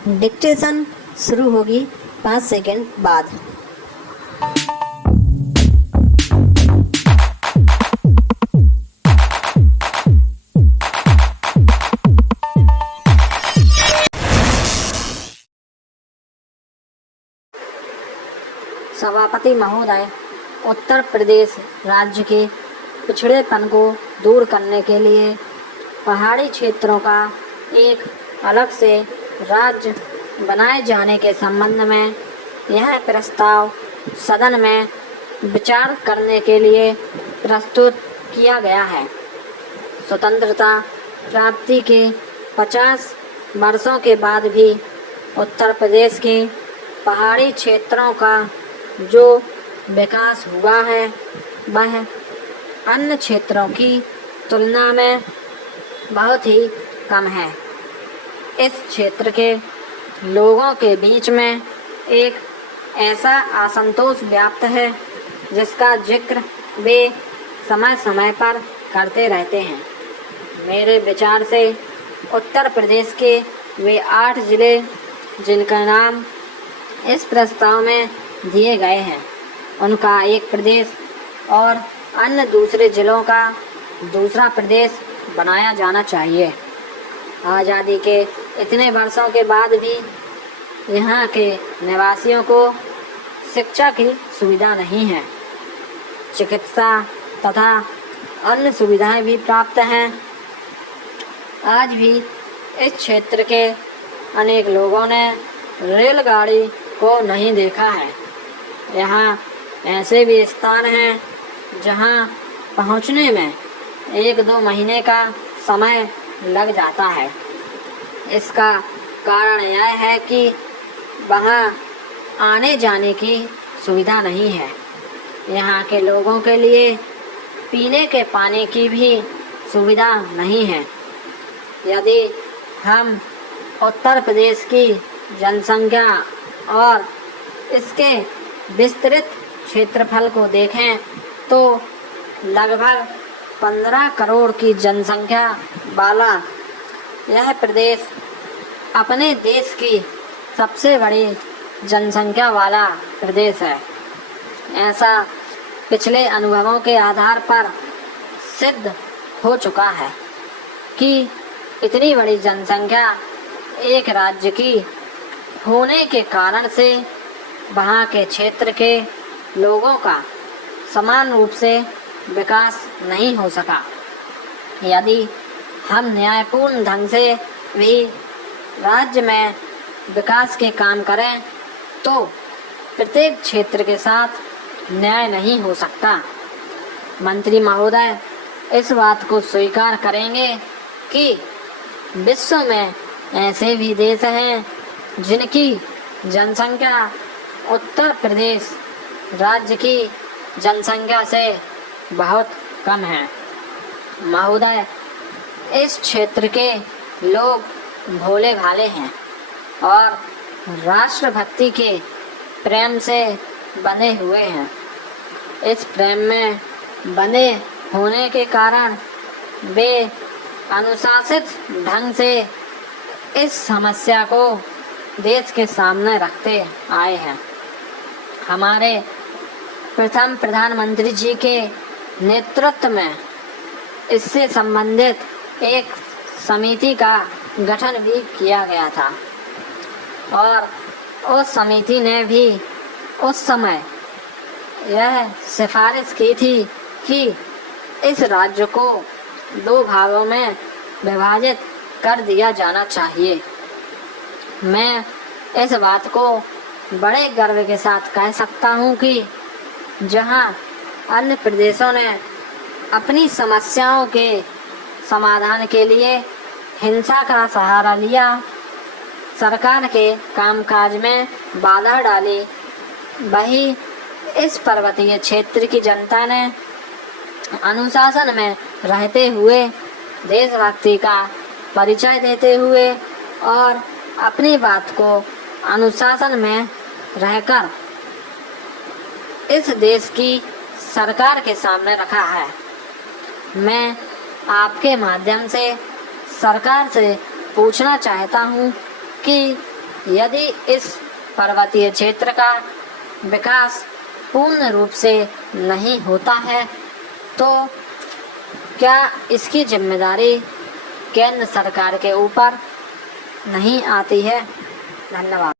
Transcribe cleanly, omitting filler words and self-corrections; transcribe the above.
Dictation शुरू होगी 5 second बाद। सभापति महोदय, उत्तर प्रदेश राज्य के पिछड़ेपन को दूर करने के लिए पहाड़ी क्षेत्रों का एक अलग से राज्य बनाए जाने के संबंध में यह प्रस्ताव सदन में विचार करने के लिए प्रस्तुत किया गया है। स्वतंत्रता प्राप्ति के 50 वर्षों के बाद भी उत्तर प्रदेश के पहाड़ी क्षेत्रों का जो विकास हुआ है वह अन्य क्षेत्रों की तुलना में बहुत ही कम है। इस क्षेत्र के लोगों के बीच में एक ऐसा असंतोष व्याप्त है जिसका जिक्र वे समय समय पर करते रहते हैं। मेरे विचार से उत्तर प्रदेश के वे 8 जिले जिनका नाम इस प्रस्ताव में दिए गए हैं, उनका एक प्रदेश और अन्य दूसरे जिलों का दूसरा प्रदेश बनाया जाना चाहिए। आज़ादी के इतने वर्षों के बाद भी यहाँ के निवासियों को शिक्षा की सुविधा नहीं है। चिकित्सा तथा अन्य सुविधाएं भी प्राप्त हैं। आज भी इस क्षेत्र के अनेक लोगों ने रेलगाड़ी को नहीं देखा है। यहाँ ऐसे भी स्थान हैं जहाँ पहुँचने में 1-2 महीने का समय लग जाता है। इसका कारण यह है कि वहाँ आने जाने की सुविधा नहीं है। यहाँ के लोगों के लिए पीने के पानी की भी सुविधा नहीं है। यदि हम उत्तर प्रदेश की जनसंख्या और इसके विस्तृत क्षेत्रफल को देखें तो लगभग 15 करोड़ की जनसंख्या वाला यह प्रदेश अपने देश की सबसे बड़ी जनसंख्या वाला प्रदेश है। ऐसा पिछले अनुभवों के आधार पर सिद्ध हो चुका है कि इतनी बड़ी जनसंख्या एक राज्य की होने के कारण से वहाँ के क्षेत्र के लोगों का समान रूप से विकास नहीं हो सका। यदि हम न्यायपूर्ण ढंग से भी राज्य में विकास के काम करें तो प्रत्येक क्षेत्र के साथ न्याय नहीं हो सकता। मंत्री महोदय इस बात को स्वीकार करेंगे कि विश्व में ऐसे भी देश हैं जिनकी जनसंख्या उत्तर प्रदेश राज्य की जनसंख्या से बहुत कम है। महोदय, इस क्षेत्र के लोग भोले भाले हैं और राष्ट्रभक्ति के प्रेम से बंधे हुए हैं। इस प्रेम में बंधे होने के कारण वे अनुशासित ढंग से इस समस्या को देश के सामने रखते आए हैं। हमारे प्रथम प्रधानमंत्री जी के नेतृत्व में इससे संबंधित एक समिति का गठन भी किया गया था और उस समिति ने भी उस समय यह सिफारिश की थी कि इस राज्य को 2 भागों में विभाजित कर दिया जाना चाहिए। मैं इस बात को बड़े गर्व के साथ कह सकता हूँ कि जहाँ अन्य प्रदेशों ने अपनी समस्याओं के समाधान के लिए हिंसा का सहारा लिया, सरकार के कामकाज में बाधा डाली, वही इस पर्वतीय क्षेत्र की जनता ने अनुशासन में रहते हुए देशभक्ति का परिचय देते हुए और अपनी बात को अनुशासन में रहकर इस देश की सरकार के सामने रखा है। मैं आपके माध्यम से सरकार से पूछना चाहता हूँ कि यदि इस पर्वतीय क्षेत्र का विकास पूर्ण रूप से नहीं होता है तो क्या इसकी जिम्मेदारी केंद्र सरकार के ऊपर नहीं आती है? धन्यवाद।